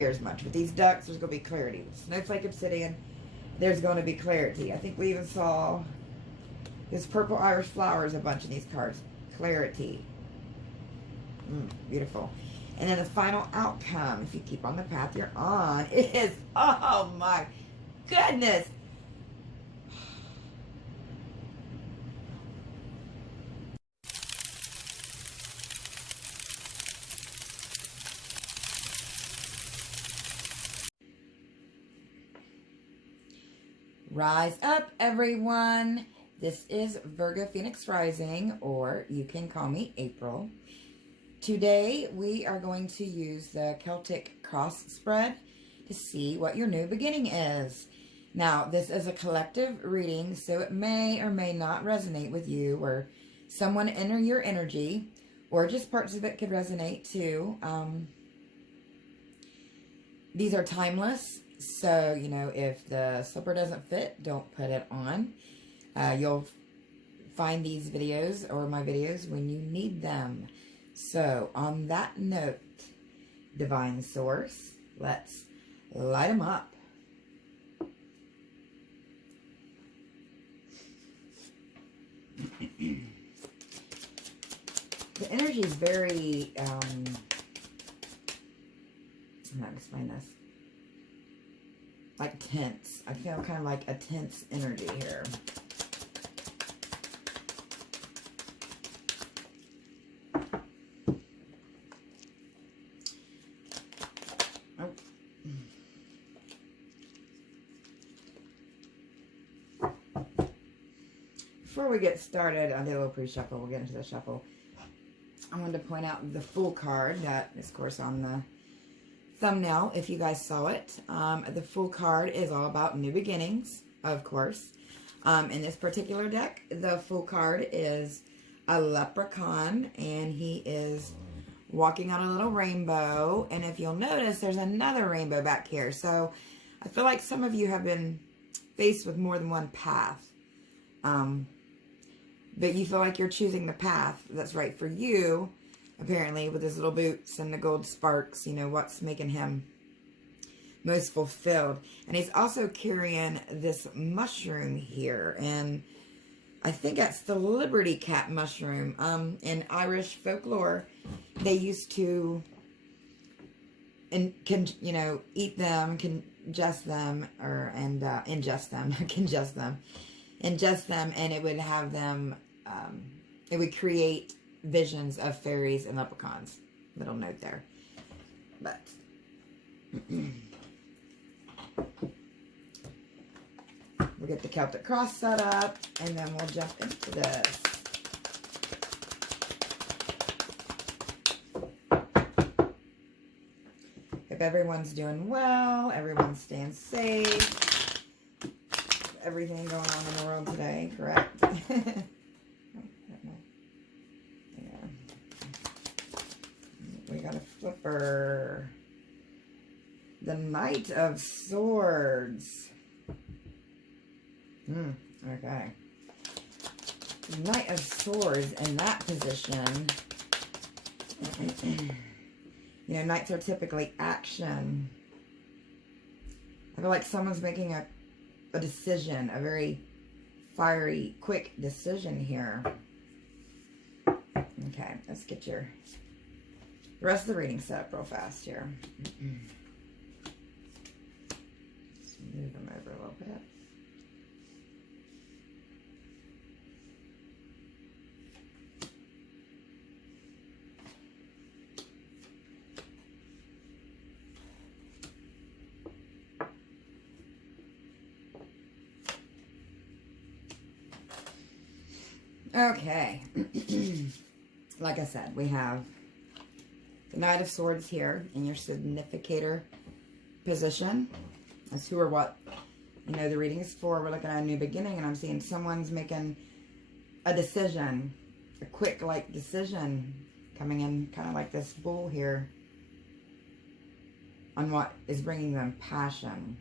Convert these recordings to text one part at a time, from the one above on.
as much. With these ducks, there's going to be clarity. With snowflake obsidian, there's going to be clarity. I think we even saw this purple Irish flowers a bunch in these cards. Clarity. Beautiful. And then the final outcome, if you keep on the path you're on, is, oh my goodness. Rise up, everyone. This is Virgo Phoenix Rising, or you can call me April. Today, we are going to use the Celtic cross spread to see what your new beginning is. Now, this is a collective reading, so it may or may not resonate with you or someone in your energy, or just parts of it could resonate too. These are timeless. So, you know, if the slipper doesn't fit, don't put it on. You'll find these videos or my videos when you need them. So, on that note, Divine Source, let's light them up. The energy is very, I'm not going to explain this. Like tense. I feel kind of like a tense energy here. Oh. Before we get started, I'll do a little pre-shuffle. We'll get into the shuffle. I wanted to point out the Fool card that is, of course, on the thumbnail, if you guys saw it. The Fool card is all about new beginnings, of course. In this particular deck, the Fool card is a leprechaun, and he is walking on a little rainbow. And if you'll notice, there's another rainbow back here. So I feel like some of you have been faced with more than one path. But you feel like you're choosing the path that's right for you. Apparently, with his little boots and the gold sparks, you know, what's making him most fulfilled. And he's also carrying this mushroom here. And I think that's the Liberty Cat mushroom. In Irish folklore, they used to, you know, eat them, ingest them, and it would have them, it would create visions of fairies and leprechauns. Little note there. But we'll get the Celtic cross set up, and then we'll jump into this. Hope everyone's doing well, everyone's staying safe. Everything going on in the world today, correct? We got a flipper. The Knight of Swords. Okay. Knight of Swords in that position. You know, knights are typically action. I feel like someone's making a decision, a very fiery, quick decision here. Okay, let's get the rest of the reading set up real fast here. Just move them over a little bit. Okay. Like I said, we have the Knight of Swords here in your significator position. That's who or what, you know, the reading is for. We're looking at a new beginning, and I'm seeing someone's making a decision, a quick, like, decision coming in, kind of like this bull here, on what is bringing them passion.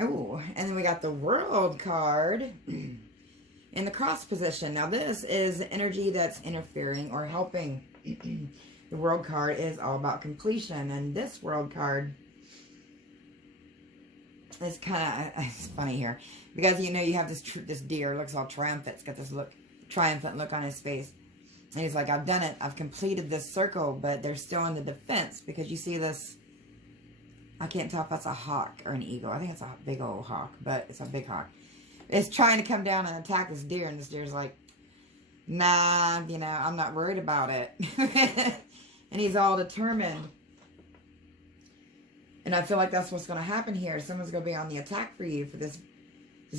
Oh, and then we got the World card in the cross position. Now this is energy that's interfering or helping The World card is all about completion. And this World card is kind of, it's funny here. Because, you know, you have this deer, looks all triumphant. It's got this triumphant look on his face. And he's like, I've done it. I've completed this circle, but they're still in the defense. Because you see this, I can't tell if that's a hawk or an eagle. I think it's a big old hawk, but it's a big hawk. It's trying to come down and attack this deer, and this deer's like, nah, you know, I'm not worried about it. And he's all determined. And I feel like that's what's going to happen here. Someone's going to be on the attack for you for this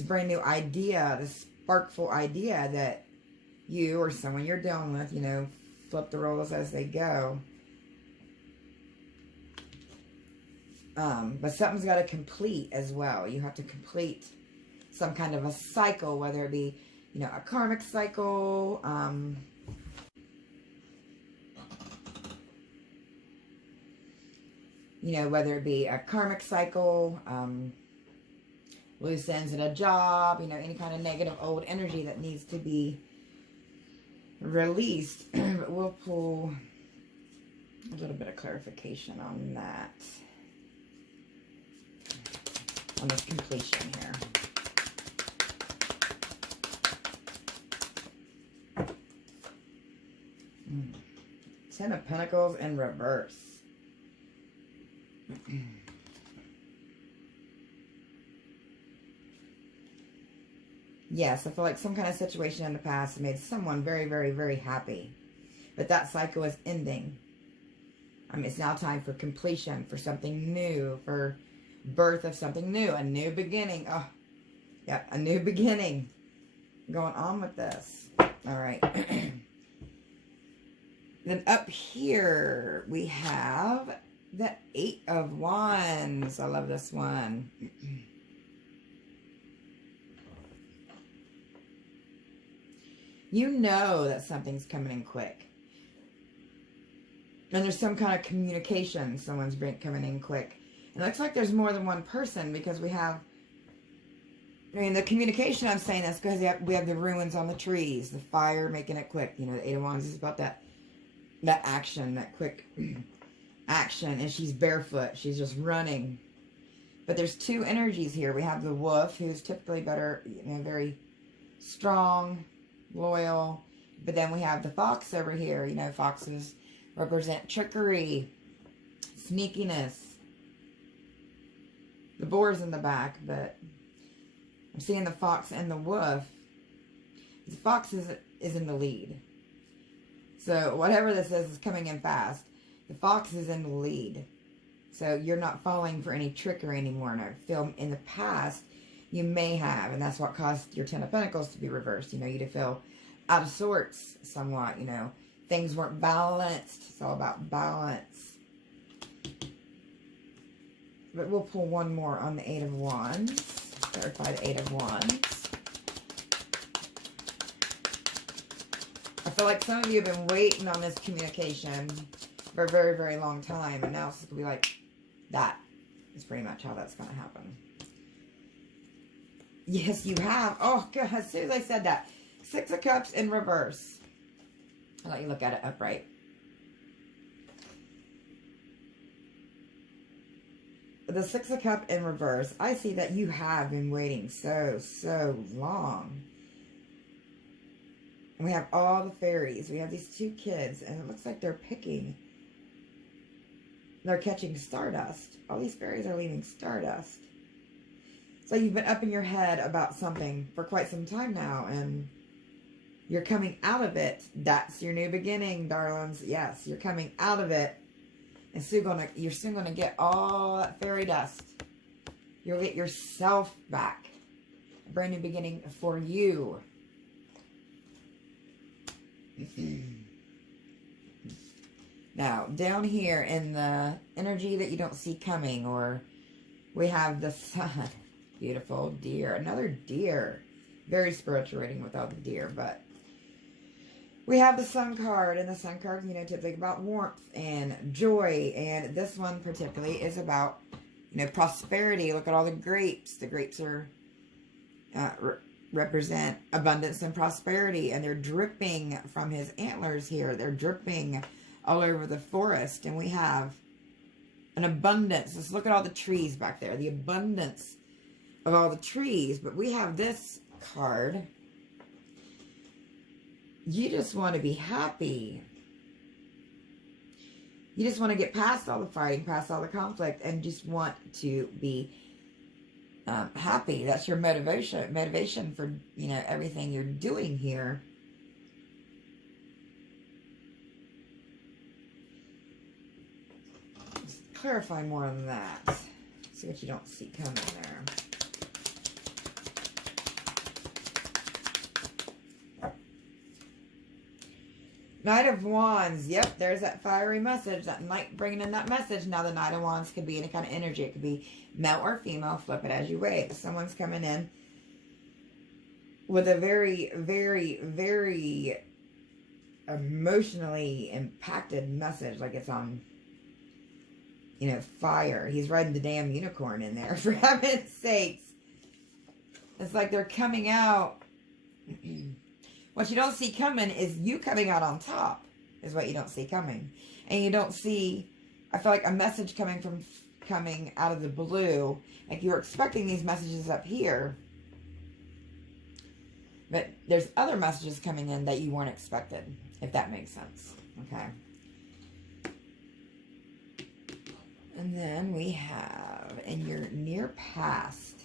brand new idea, this sparkful idea that you or someone you're dealing with, you know, flip the roles as they go. But something's got to complete as well. You have to complete some kind of a cycle, whether it be, you know, a karmic cycle, you know, whether it be a karmic cycle, loose ends at a job, you know, any kind of negative old energy that needs to be released. But we'll pull a little bit of clarification on that. On this completion here. Ten of Pentacles in reverse. Yes, I feel like some kind of situation in the past made someone very, very, very happy. But that cycle is ending. I mean, it's now time for completion, for something new, for birth of something new, a new beginning. Oh, yeah, a new beginning going on with this. All right. Then up here we have the 8 of Wands. I love this one. You know that something's coming in quick. And there's some kind of communication someone's coming in quick. It looks like there's more than one person because we have, I mean, the communication, I'm saying that's because we have the ruins on the trees, the fire making it quick. You know, the 8 of Wands is about that action, that quick action. And she's barefoot. She's just running. But there's two energies here. We have the wolf, who's typically better, you know, very strong, loyal. But then we have the fox over here. You know, foxes represent trickery, sneakiness. The boar's in the back, but I'm seeing the fox and the wolf. The fox is in the lead. So whatever this is coming in fast. The fox is in the lead. So you're not falling for any trickery anymore. And I feel in the past, you may have. And that's what caused your 10 of Pentacles to be reversed. You know, you to feel out of sorts somewhat. You know, things weren't balanced. It's all about balance. But we'll pull one more on the 8 of Wands. Clarify the 8 of Wands. I feel like some of you have been waiting on this communication for a very, very long time. And now it's going to be like, that is pretty much how that's going to happen. Yes, you have. Oh, God, as soon as I said that. 6 of Cups in reverse. I'll let you look at it upright. The 6 of Cups in reverse, I see that you have been waiting so long. And we have all the fairies. We have these 2 kids, and it looks like they're picking. They're catching stardust. All these fairies are leaving stardust. So you've been up in your head about something for quite some time now, and you're coming out of it. That's your new beginning, darlings. Yes, you're coming out of it. And you're soon gonna get all that fairy dust. You'll get yourself back. A brand new beginning for you. Now, down here in the energy that you don't see coming, or we have the sun. Beautiful deer. Another deer. Very spiritual reading without the deer, but we have the Sun card, and the Sun card, you know, typically about warmth and joy, and this one particularly is about, you know, prosperity. Look at all the grapes. The grapes are represent abundance and prosperity, and they're dripping from his antlers here. They're dripping all over the forest. And we have an abundance. Let's look at all the trees back there. The abundance of all the trees. But we have this card. You just want to be happy. You just want to get past all the fighting, past all the conflict, and just want to be happy. That's your motivation for, you know, everything you're doing here. Let's clarify more on that. See what you don't see coming there. Knight of Wands. Yep, there's that fiery message. That Knight bringing in that message. Now the Knight of Wands could be any kind of energy. It could be male or female. Flip it as you wait. Someone's coming in with a very, very, very emotionally impacted message. Like it's on, you know, fire. He's riding the damn unicorn in there, for heaven's sakes. It's like they're coming out. What you don't see coming is you coming out on top, is what you don't see coming. And you don't see, I feel like a message coming out of the blue. Like you're expecting these messages up here. But there's other messages coming in that you weren't expected, if that makes sense. Okay. And then we have, in your near past,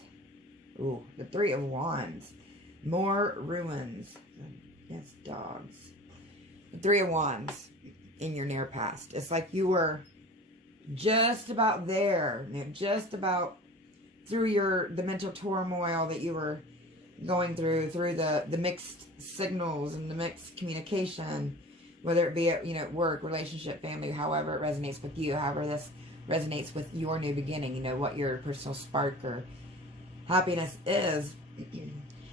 ooh, the Three of Wands. More ruins. Yes, dogs. The Three of Wands in your near past. It's like you were just about there. Just about through the mental turmoil that you were going through the mixed signals and the mixed communication, whether it be at, you know, work, relationship, family, however it resonates with you, however this resonates with your new beginning, you know, what your personal spark or happiness is.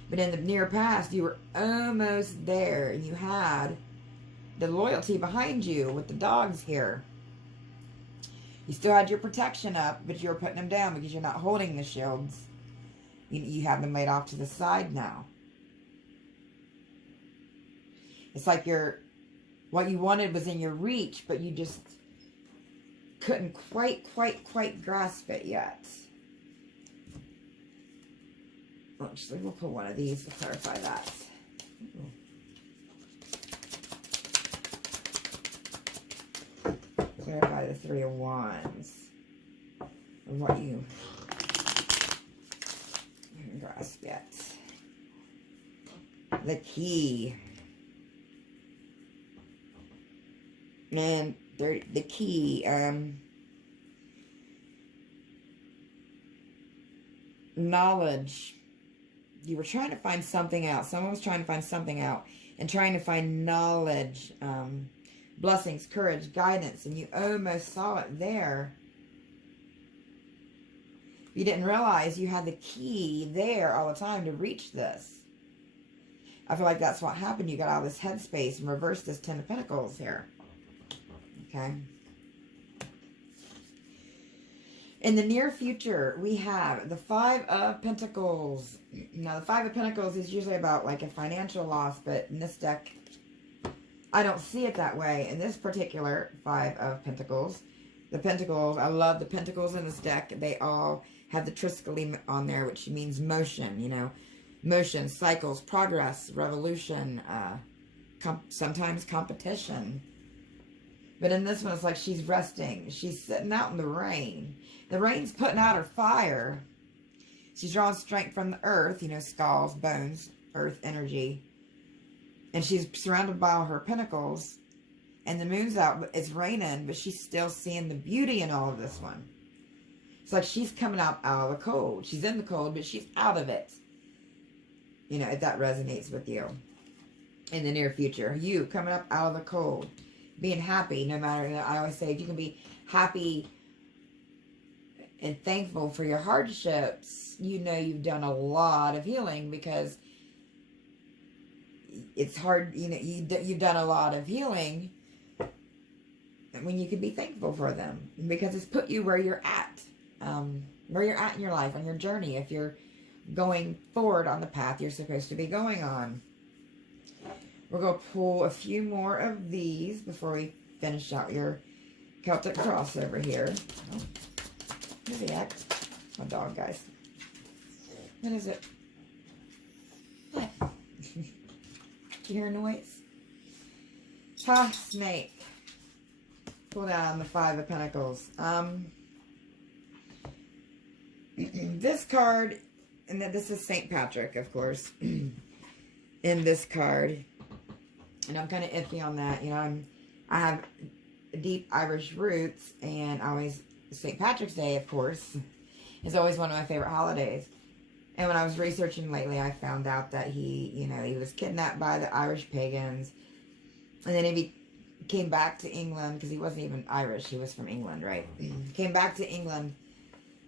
But in the near past, you were almost there, and you had the loyalty behind you with the dogs here. You still had your protection up, but you were putting them down because you're not holding the shields. You have them laid off to the side now. It's like what you wanted was in your reach, but you just couldn't quite grasp it yet. Actually, we'll pull one of these to clarify that. Clarify the Three of Wands. Of what you haven't grasped yet. The key. And the key, knowledge. You were trying to find something out. Someone was trying to find something out and trying to find knowledge, blessings, courage, guidance, and you almost saw it there. You didn't realize you had the key there all the time to reach this. I feel like that's what happened. You got out of this headspace and reversed this Ten of Pentacles here. Okay. In the near future, we have the Five of Pentacles. Now, the Five of Pentacles is usually about like a financial loss, but in this deck, I don't see it that way. In this particular Five of Pentacles, the Pentacles, I love the Pentacles in this deck. They all have the triskele on there, which means motion, you know. Motion, cycles, progress, revolution, sometimes competition. But in this one, it's like she's resting. She's sitting out in the rain. The rain's putting out her fire. She's drawing strength from the earth, you know, skulls, bones, earth energy. And she's surrounded by all her pentacles. And the moon's out, but it's raining, but she's still seeing the beauty in all of this one. It's like she's coming out of the cold. She's in the cold, but she's out of it. You know, if that resonates with you. In the near future. You coming up out of the cold. Being happy, no matter, I always say, if you can be happy and thankful for your hardships, you know you've done a lot of healing, because it's hard, you know, you've done a lot of healing when you can be thankful for them, because it's put you where you're at in your life, on your journey, if you're going forward on the path you're supposed to be going on. We're going to pull a few more of these before we finish out your Celtic cross over here. Oh, where's he at? My dog, guys. What is it? What? Do you hear a noise? Ha, snake. Pull down the Five of Pentacles. This card, and this is St. Patrick, of course, in this card. And I'm kind of iffy on that. You know, I have deep Irish roots, and St. Patrick's Day, of course, is always one of my favorite holidays. And when I was researching lately, I found out that he was kidnapped by the Irish pagans. And then he came back to England, because he wasn't even Irish. He was from England, right? Came back to England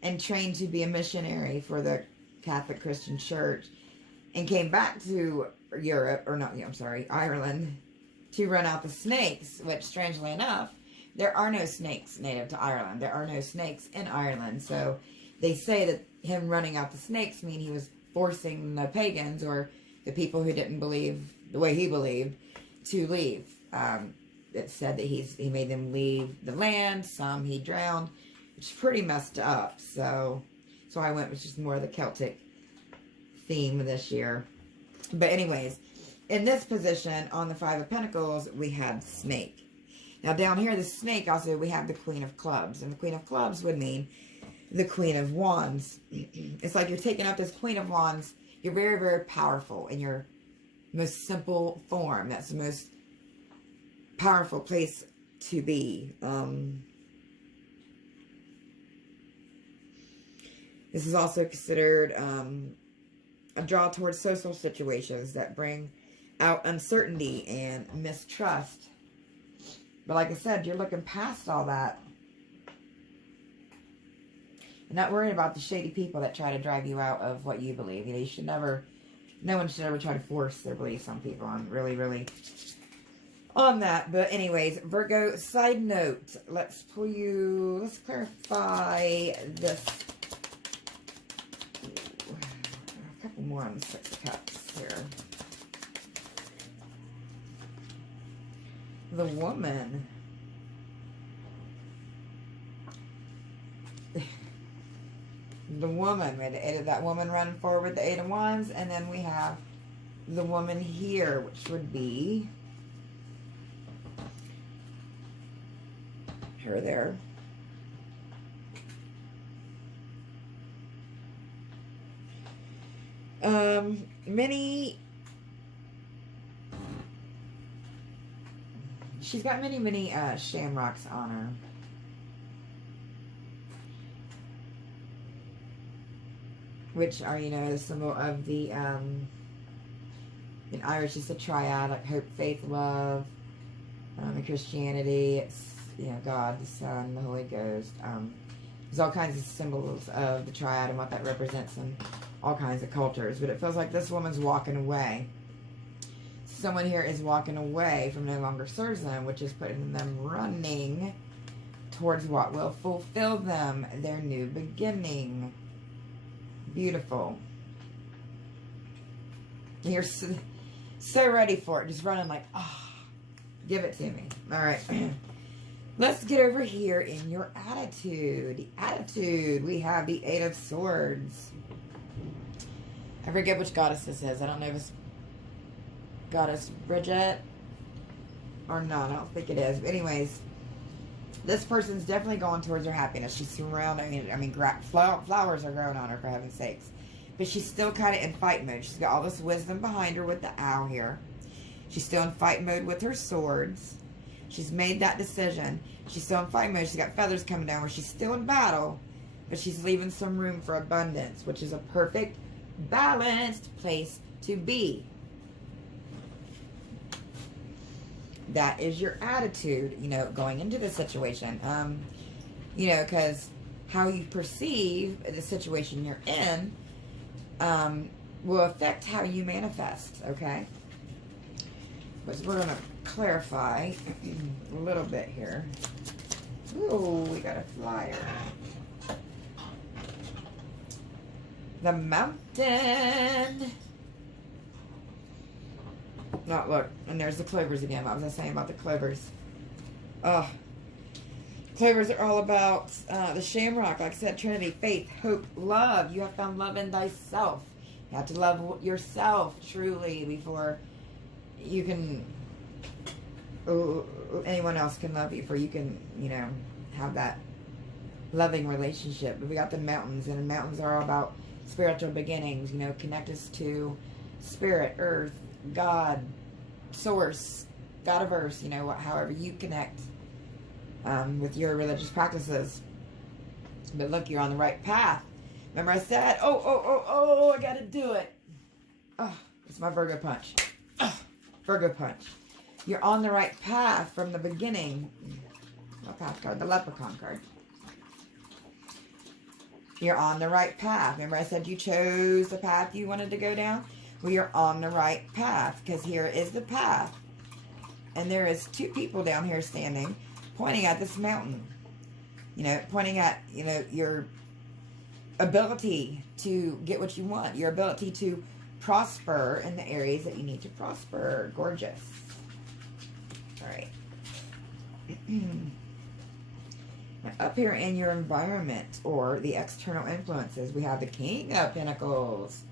and trained to be a missionary for the Catholic Christian Church. And came back to Ireland, to run out the snakes, which, strangely enough, there are no snakes native to Ireland. There are no snakes in Ireland. So they say that him running out the snakes mean he was forcing the pagans, or the people who didn't believe the way he believed, to leave. It said that he made them leave the land. Some he drowned, which is pretty messed up. So I went with just more of the Celtic theme this year. But anyways, in this position on the Five of Pentacles, we have the snake. Now down here, the snake, also we have the Queen of Clubs. And the Queen of Clubs would mean the Queen of Wands. It's like you're taking up this Queen of Wands. You're very, very powerful in your most simple form. That's the most powerful place to be. This is also considered a draw towards social situations that bring out uncertainty and mistrust. But like I said, you're looking past all that. You're not worrying about the shady people that try to drive you out of what you believe. You know, you should never, no one should ever try to force their beliefs on people. I'm really, really on that. But anyways, Virgo, side note, let's clarify this. A couple more on the Six of Cups here. The woman. The woman. We had that woman running forward with the Eight of Wands. And then we have the woman here, which would be her there. She's got many shamrocks on her. Which are, you know, the symbol of the, in Irish it's a triad, like hope, faith, love. In Christianity, it's, you know, God, the Son, the Holy Ghost. There's all kinds of symbols of the triad and what that represents in all kinds of cultures. But it feels like this woman's walking away. Someone here is walking away from no longer serves them, which is putting them running towards what will fulfill them, their new beginning. Beautiful. You're so ready for it. Just running like, ah, oh, give it to me. All right. Let's get over here in your attitude. The attitude. We have the Eight of Swords. I forget which goddess this is. I don't know if it's Goddess Bridget or not. I don't think it is. But anyways, this person's definitely going towards her happiness. She's surrounded. I mean, flowers are growing on her, for heaven's sakes. But she's still kind of in fight mode. She's got all this wisdom behind her with the owl here. She's still in fight mode with her swords. She's made that decision. She's still in fight mode. She's got feathers coming down where she's still in battle. But she's leaving some room for abundance, which is a perfect, balanced place to be. That is your attitude, you know, going into the situation. You know, because how you perceive the situation you're in will affect how you manifest, okay? But we're going to clarify a little bit here. Ooh, we got a flyer. The mountain. No, look, and there's the clovers again. What was I saying about the clovers? Oh, clovers are all about the shamrock. Like I said, Trinity, faith, hope, love. You have found love in thyself. You have to love yourself truly before you can, anyone else can love you, before you can, you know, have that loving relationship. But we got the mountains, and the mountains are all about spiritual beginnings, you know, connect us to spirit, earth, God, source, Godiverse, you know, however you connect with your religious practices. But look, you're on the right path. Remember I said, oh, I gotta do it. Oh, it's my Virgo punch. Oh, Virgo punch. You're on the right path from the beginning. What path card? The Leprechaun card. You're on the right path. Remember I said you chose the path you wanted to go down? Well, you're on the right path, because here is the path. And there is two people down here standing, pointing at this mountain. You know, pointing at, you know, your ability to get what you want. Your ability to prosper in the areas that you need to prosper. Gorgeous. All right. Up here in your environment or the external influences, we have the King of Pentacles.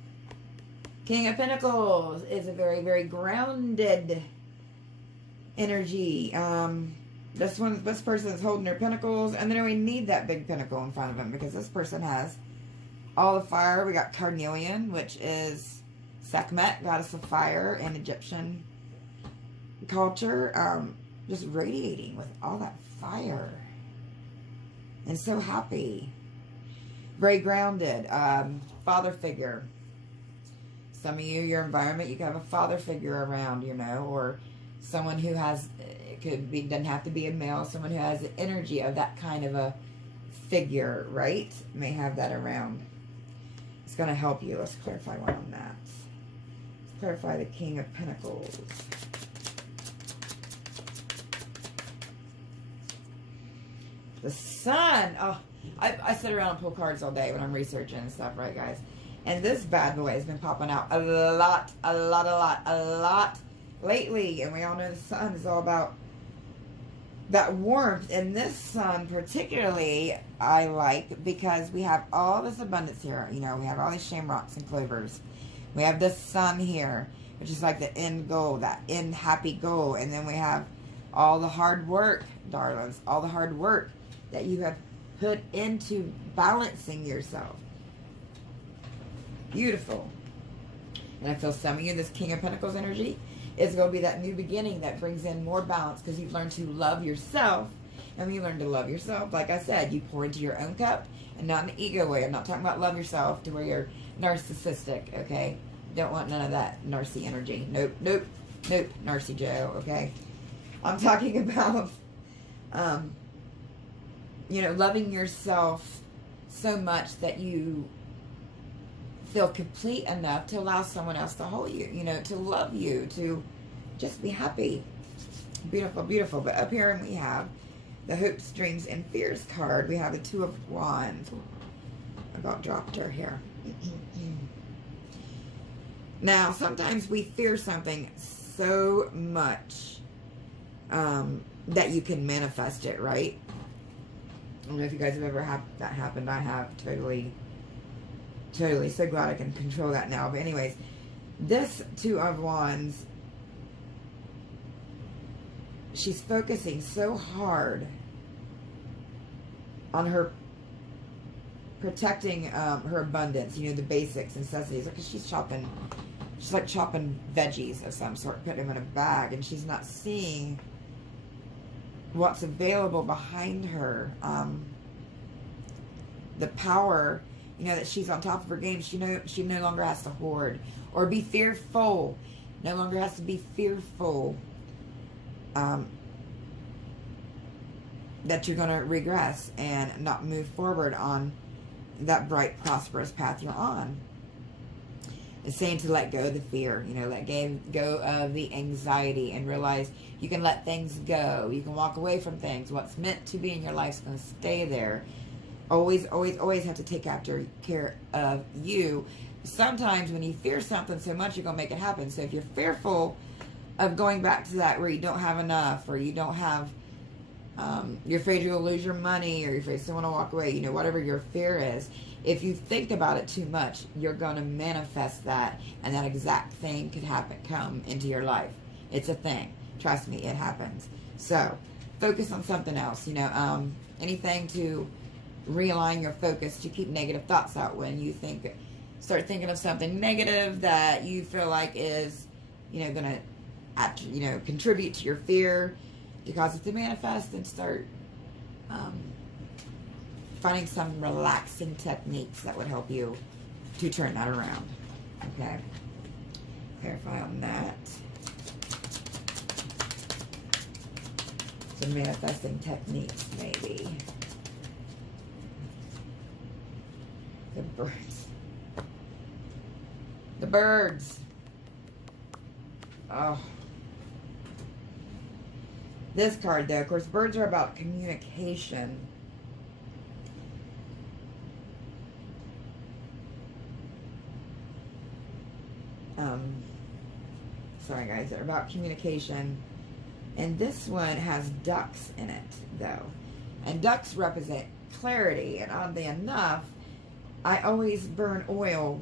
King of Pentacles is a very, very grounded energy. This person is holding their pentacles, and then we need that big pentacle in front of them, because this person has all the fire. We got Carnelian, which is Sekhmet, goddess of fire in Egyptian culture, just radiating with all that fire. And so happy. Very grounded. Father figure. Some of you, your environment, you can have a father figure around, you know, or someone who has, it could be, doesn't have to be a male, someone who has the energy of that kind of a figure, right? May have that around. It's going to help you. Let's clarify one on that. Let's clarify the King of Pentacles. The Sun. Oh, I sit around and pull cards all day when I'm researching and stuff, right, guys? And this bad boy has been popping out a lot lately. And we all know the Sun is all about that warmth. And this Sun particularly I like, because we have all this abundance here. You know, we have all these shamrocks and clovers. We have the Sun here, which is like the end goal, that end happy goal. And then we have all the hard work, darlings, all the hard work that you have put into balancing yourself. Beautiful. And I feel some of you, this King of Pentacles energy is going to be that new beginning that brings in more balance, because you've learned to love yourself. And when you learn to love yourself, like I said, you pour into your own cup, and not in an ego way. I'm not talking about love yourself to where you're narcissistic, okay? Don't want none of that narcy energy. Nope, nope, nope, narcy Joe, okay? I'm talking about you know, loving yourself so much that you feel complete enough to allow someone else to hold you, you know, to love you, to just be happy. Beautiful, beautiful. But up here we have the Hopes, Dreams, and Fears card. We have the Two of Wands. I about dropped her here. Now, sometimes we fear something so much that you can manifest it, right? I don't know if you guys have ever had that happen. I have. Totally. So glad I can control that now. But anyways, this Two of Wands, she's focusing so hard on her protecting her abundance, you know, the basics, necessities. Because she's like chopping veggies of some sort, putting them in a bag, and she's not seeing what's available behind her. The power, you know, that she's on top of her game. She no longer has to hoard or be fearful. No longer has to be fearful that you're going to regress and not move forward on that bright, prosperous path you're on. It's saying to let go of the fear, you know, let go of the anxiety and realize you can let things go. You can walk away from things. What's meant to be in your life is going to stay there. Always, always, always have to take care of you. Sometimes when you fear something so much, you're going to make it happen. So if you're fearful of going back to that where you don't have enough or you don't have You're afraid you'll lose your money, or you're afraid someone will walk away. You know, whatever your fear is. If you think about it too much, you're going to manifest that, and that exact thing could come into your life. It's a thing. Trust me, it happens. So, focus on something else. You know, anything to realign your focus, to keep negative thoughts out. When you start thinking of something negative that you feel like is, you know, going to, you know, contribute to your fear, to cause it to manifest, and start finding some relaxing techniques that would help you to turn that around. Okay? Clarify on that. Some manifesting techniques, maybe. The birds. The birds. Oh. This card, though, of course, birds are about communication. Sorry, guys, they're about communication. And this one has ducks in it, though. And ducks represent clarity. And oddly enough, I always burn oil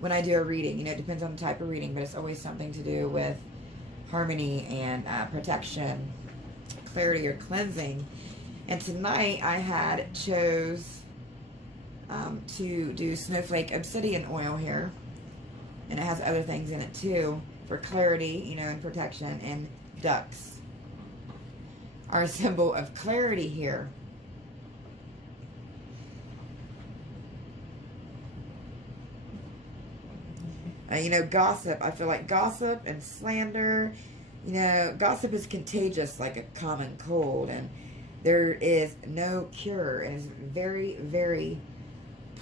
when I do a reading. You know, it depends on the type of reading, but it's always something to do with harmony and protection, clarity, or cleansing. And tonight I chose to do snowflake obsidian oil here, and it has other things in it too for clarity, you know, and protection. And ducks are a symbol of clarity here. You know, gossip. I feel like gossip and slander, you know, gossip is contagious like a common cold, and there is no cure, and it's very, very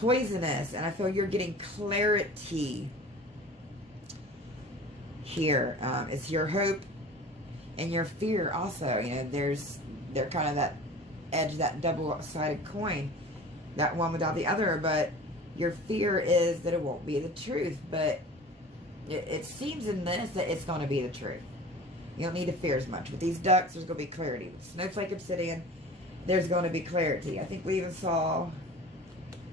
poisonous. And I feel you're getting clarity here. It's your hope and your fear also. You know, they're kind of that edge, that double-sided coin, that one without the other. But your fear is that it won't be the truth, but it seems in this that it's going to be the truth. You don't need to fear as much. With these ducks, there's going to be clarity. With snowflake obsidian, there's going to be clarity. I think we even saw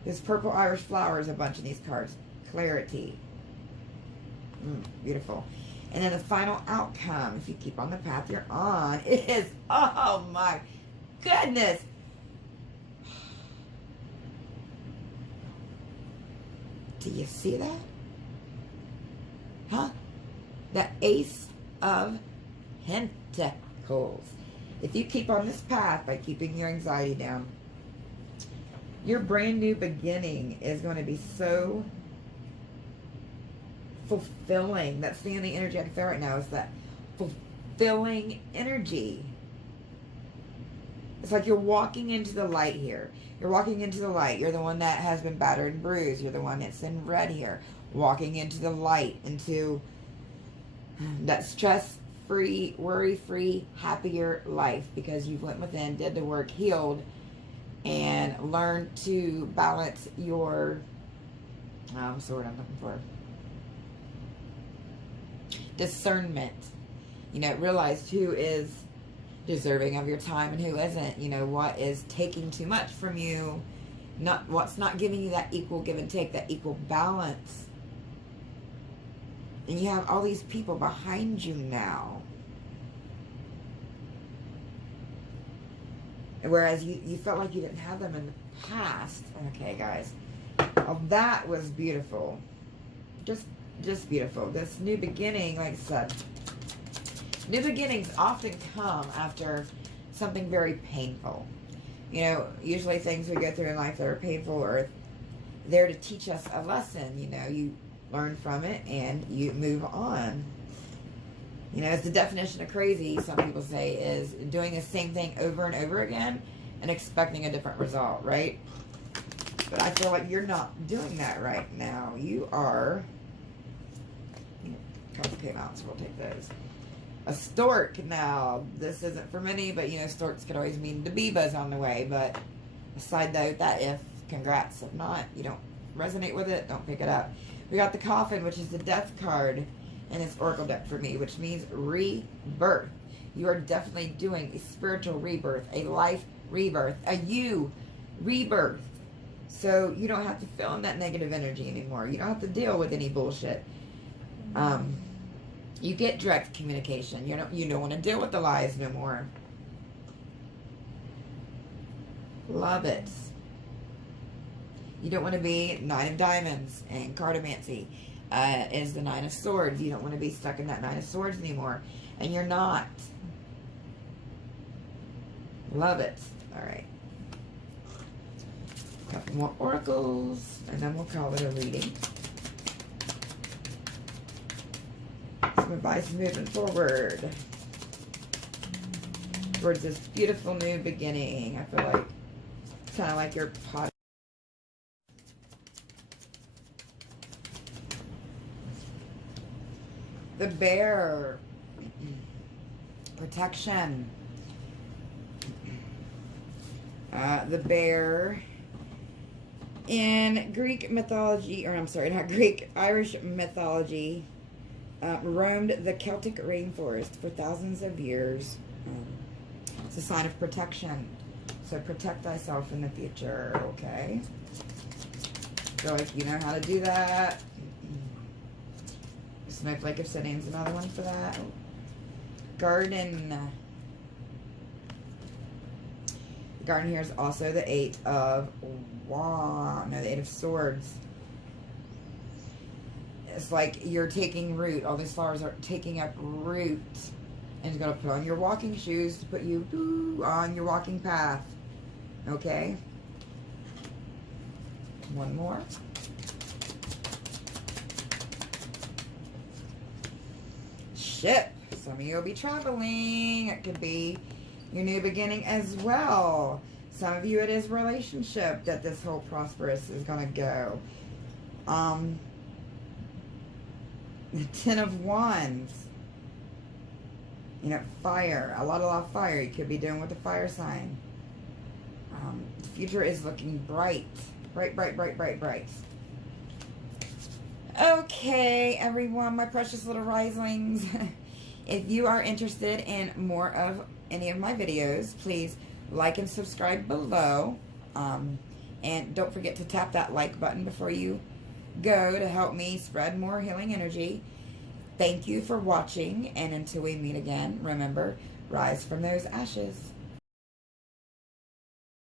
this purple Irish flowers a bunch in these cards. Clarity. Beautiful. And then the final outcome, if you keep on the path you're on, is, oh my goodness. Do you see that? Huh? The Ace of Pentacles. If you keep on this path by keeping your anxiety down, your brand new beginning is going to be so fulfilling. That's the only energy I can feel right now, is that fulfilling energy. It's like you're walking into the light here. You're walking into the light. You're the one that has been battered and bruised. You're the one that's in red here. Walking into the light, into that stress-free, worry-free, happier life, because you went within, did the work, healed, and learned to balance your, what's the word I'm looking for? Discernment. You know, realized who is deserving of your time and who isn't. You know, what is taking too much from you, what's not giving you that equal give and take, that equal balance. And you have all these people behind you now. Whereas you felt like you didn't have them in the past. Okay, guys. Well, that was beautiful. Just beautiful. This new beginning, like I said, new beginnings often come after something very painful. You know, usually things we go through in life that are painful are there to teach us a lesson. You know, you learn from it and you move on. You know, it's the definition of crazy, some people say, is doing the same thing over and over again and expecting a different result, right? But I feel like you're not doing that right now. You are, cards came out, so we'll take those. A stork. Now, this isn't for many, but you know, storks could always mean the Bebas on the way. But aside that, if, congrats. If not, you don't resonate with it, don't pick it up. We got the Coffin, which is the death card in this oracle deck for me, which means rebirth. You are definitely doing a spiritual rebirth, a life rebirth, a you rebirth. So you don't have to feel in that negative energy anymore. You don't have to deal with any bullshit. You get direct communication. You don't want to deal with the lies no more. Love it. You don't want to be Nine of Diamonds, and cartomancy is the Nine of Swords. You don't want to be stuck in that Nine of Swords anymore. And you're not. Love it. All right. A couple more oracles, and then we'll call it a reading. Some advice moving forward towards this beautiful new beginning. I feel like it's kind of like your pot. The Bear. Protection. The bear in Greek mythology, or I'm sorry, not Greek, Irish mythology, roamed the Celtic rainforest for thousands of years. It's a sign of protection. So protect thyself in the future, okay? Feel like you know how to do that. Snowflake of Obsidian's another one for that. Garden. The garden here is also the Eight of Wands. No, the Eight of Swords. It's like you're taking root. All these flowers are taking up root. And you're going to put on your walking shoes to put you on your walking path. Okay? One more. Ship. Some of you will be traveling. It could be your new beginning as well. Some of you, it is relationship that this whole prosperous is going to go. The Ten of Wands. You know, fire. A lot of fire you could be doing with the fire sign. The future is looking bright. Bright, bright, bright, bright, bright. Okay, everyone, my precious little riselings. If you are interested in more of any of my videos, please like and subscribe below. And don't forget to tap that like button before you go to help me spread more healing energy. Thank you for watching, and until we meet again, remember, rise from those ashes.